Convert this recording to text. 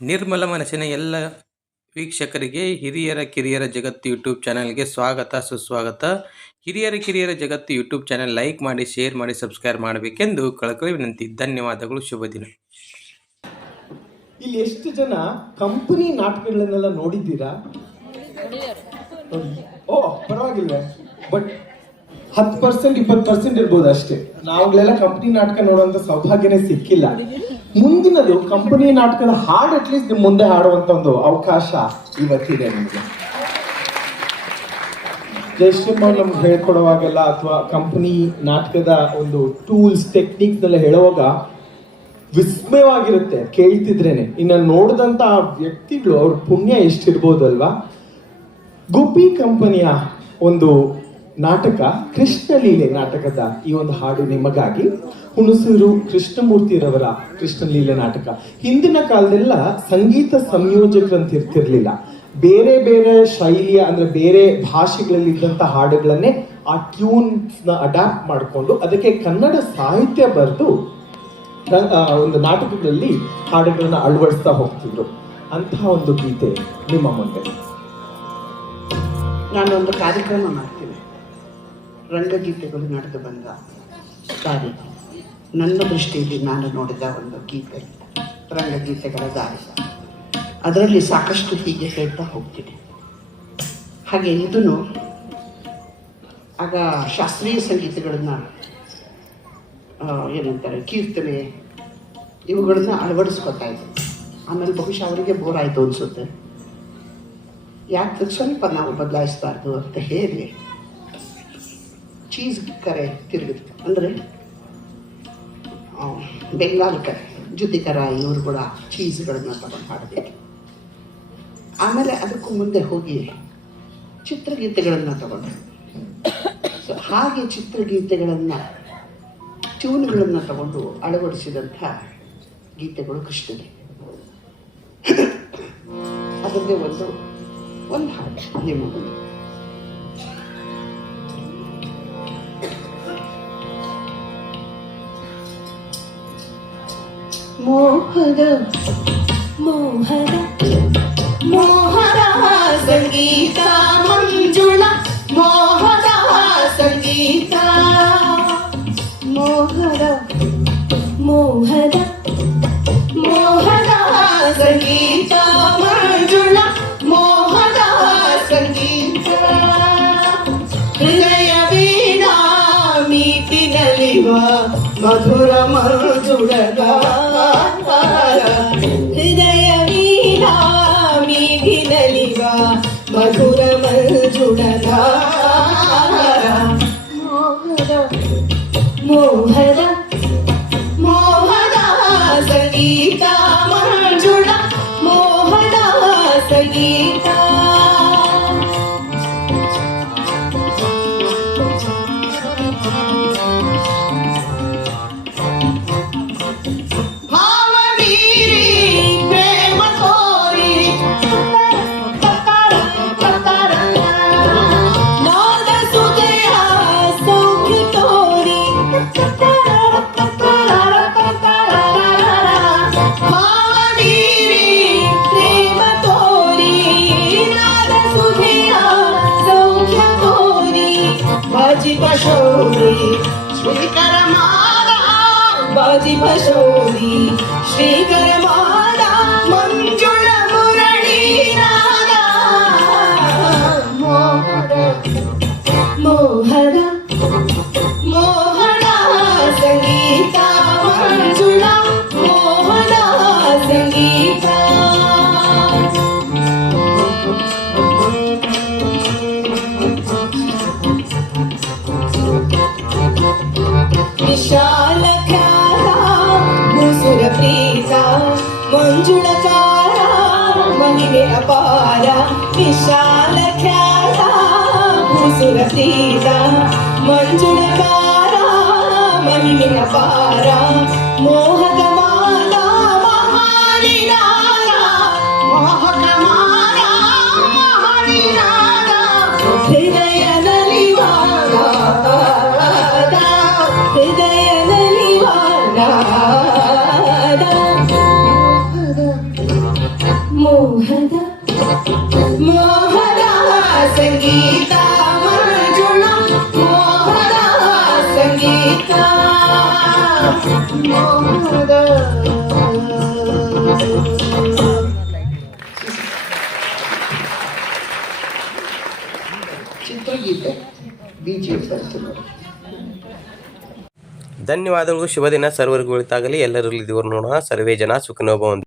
ನಿರ್ಮಲ ಮನಸ್ಸಿನ ಎಲ್ಲ ವೀಕ್ಷಕರಿಗೆ ಹಿರಿಯರ ಕಿರಿಯರ ಜಗತ್ತು ಯೂಟ್ಯೂಬ್ ಚಾನಲ್ಗೆ ಸ್ವಾಗತ ಸುಸ್ವಾಗತ. ಹಿರಿಯರ ಕಿರಿಯರ ಜಗತ್ತು ಯೂಟ್ಯೂಬ್ ಚಾನಲ್ ಲೈಕ್ ಮಾಡಿ ಶೇರ್ ಮಾಡಿ ಸಬ್ಸ್ಕ್ರೈಬ್ ಮಾಡಬೇಕೆಂದು ಕಳಕಳಿ ವಿನಂತಿ. ಧನ್ಯವಾದಗಳು ಶುಭ ದಿನ. ಇಲ್ಲಿ ಎಷ್ಟು ಜನ ಕಂಪನಿ ನಾಟಕಗಳನ್ನೆಲ್ಲ ನೋಡಿದ್ದೀರಾ? ಓ ಪರವಾಗಿಲ್ಲ. ಬಟ್ ಹತ್ತು ಪರ್ಸೆಂಟ್ ಇಪ್ಪತ್ತು ಪರ್ಸೆಂಟ್ ಇರ್ಬೋದು ಅಷ್ಟೇ. ನಾವುಗಳೆಲ್ಲ ಕಂಪನಿ ನಾಟಕ ನೋಡುವಂತ ಸೌಭಾಗ್ಯನೇ ಸಿಕ್ಕಿಲ್ಲ. ಮುಂದಿನದು ಕಂಪನಿ ನಾಟಕದ ಹಾಡು ಅಟ್ಲೀಸ್ಟ್ ನಿಮ್ ಮುಂದೆ ಹಾಡುವಂತ ಒಂದು ಅವಕಾಶ ಇವತ್ತಿದೆ ನಿಮಗೆ. ಮಾಡಿ ನಮ್ಗೆ ಹೇಳ್ಕೊಡುವಾಗೆಲ್ಲ ಅಥವಾ ಕಂಪನಿ ನಾಟಕದ ಒಂದು ಟೂಲ್ಸ್ ಟೆಕ್ನಿಕ್ಸ್ ಎಲ್ಲ ಹೇಳುವಾಗ ವಿಸ್ಮಯವಾಗಿರುತ್ತೆ. ಕೇಳ್ತಿದ್ರೇನೆ. ಇನ್ನು ನೋಡಿದಂತ ಆ ವ್ಯಕ್ತಿಗಳು ಅವ್ರ ಪುಣ್ಯ ಎಷ್ಟಿರ್ಬೋದಲ್ವಾ? ಗುಬ್ಬಿ ಕಂಪನಿಯ ಒಂದು ನಾಟಕ ಕೃಷ್ಣಲೀಲೆ ನಾಟಕದ ಈ ಒಂದು ಹಾಡು ನಿಮಗಾಗಿ ಹುಣಸೂರು ಕೃಷ್ಣಮೂರ್ತಿರವರ ಕೃಷ್ಣಲೀಲೆ ನಾಟಕ. ಹಿಂದಿನ ಕಾಲದೆಲ್ಲ ಸಂಗೀತ ಸಂಯೋಜಕರಂತ ಇರ್ತಿರ್ಲಿಲ್ಲ. ಬೇರೆ ಬೇರೆ ಶೈಲಿಯ ಅಂದ್ರೆ ಬೇರೆ ಭಾಷೆಗಳಲ್ಲಿ ಇದ್ದಂತ ಹಾಡುಗಳನ್ನೇ ಆ ಟ್ಯೂನ್ಸ್ನ ಅಡಾಪ್ಟ್ ಮಾಡಿಕೊಂಡು ಅದಕ್ಕೆ ಕನ್ನಡ ಸಾಹಿತ್ಯ ಬರೆದು ಒಂದು ನಾಟಕಗಳಲ್ಲಿ ಹಾಡುಗಳನ್ನ ಅಳವಡಿಸ್ತಾ ಹೋಗ್ತಿದ್ರು. ಅಂತಹ ಒಂದು ಗೀತೆ ನಿಮ್ಮ ಮುಂದೆ. ನಾನೊಂದು ಕಾರ್ಯಕ್ರಮ ಮಾಡ್ತೀನಿ. ರಂಗಗೀತೆಗಳು ನಡೆದು ಬಂದ ದಾರಿ ನನ್ನ ದೃಷ್ಟಿಯಲ್ಲಿ ನಾನು ನೋಡಿದ ಒಂದು ಗೀತೆ, ರಂಗಗೀತೆಗಳ ದಾರಿ. ಅದರಲ್ಲಿ ಸಾಕಷ್ಟು ಹೀಗೆ ಹೇಳ್ತಾ ಹೋಗ್ತೀನಿ. ಹಾಗೆ ಇದನ್ನು ಆಗ ಶಾಸ್ತ್ರೀಯ ಸಂಗೀತಗಳನ್ನ ಏನಂತಾರೆ, ಕೀರ್ತನೆ, ಇವುಗಳನ್ನ ಅಳವಡಿಸ್ಕೊತಾ ಇದ್ದೆ. ಆಮೇಲೆ ಬಹುಶಃ ಅವರಿಗೆ ಬೋರ್ ಆಯಿತು ಅನಿಸುತ್ತೆ. ಯಾಕೆ, ಸ್ವಲ್ಪ ನಾವು ಬದಲಾಯಿಸಬಾರ್ದು ಅಂತ ಹೇಳಿ ಚೀಸ್ ಕರೆ ತಿರುಗಿದ್ರು ಅಂದರೆ ಬೆಂಗಾಲ್ ಕರೆ ಜುತಿಕರ ಇವರು ಕೂಡ ಚೀಸ್ಗಳನ್ನು ತಗೊಂಡು ಹಾಡಬೇಕು. ಆಮೇಲೆ ಅದಕ್ಕೂ ಮುಂದೆ ಹೋಗಿ ಚಿತ್ರಗೀತೆಗಳನ್ನು ತಗೊಂಡೆ ಸೊ ಹಾಗೆ ಚಿತ್ರಗೀತೆಗಳನ್ನು ಟ್ಯೂನ್ಗಳನ್ನು ತಗೊಂಡು ಅಳವಡಿಸಿದಂಥ ಗೀತೆಗಳು ಕೃಷ್ಣಗೆ ಅದರಲ್ಲಿ ಒಂದು ಒಂದು ಹಾಡು, ನಿಮ್ಮ ಮೋಹದ ಮೋಹದ ಮೋಹದ ಸಂಗೀತ ಮಂಜುಳ ಮೋಹದ ಸಂಗೀತ ಮೋಹದ ಮೋಹದ ಮೋಹದ ಸಂಗೀತ మధుర మరుచుడగా बाजी पशोरी। श्री करमादा बाजिपशोरि श्रीकरमादा बाजिपशोरि श्रीकरमादा मंदिर ಮಂಜುಳಕಾರ ಮಹಿಮೆ ಅಪಾರ ವಿಶಾಲ ಖ್ಯಾತ ಮುಸುರ ಪ್ರೀತ ಮಂಜುಳಕಾರ ಮಹಿಮೆ ಅಪಾರ ಮೋಹಕ ಮೋಹದ ಮೋಹದ ಸಂಗೀತ ಮಂಜುಳ ಮೋಹದ ಸಂಗೀತ. ಮೋಹದ. ಚಿತ್ರಗೀತೆ ಬಿ ಜಿ ಬಂತು ನೋಡಿ. ಧನ್ಯವಾದಗಳು. ಶುಭ ದಿನ. ಸರ್ವರಿಗೂ ಒಳಿತಾಗಲಿ ಎಲ್ಲರಲ್ಲಿ ದೇವರು ನೋಡೋಣ. ಸರ್ವೇ ಜನ ಸುಖನೋಭವಂತು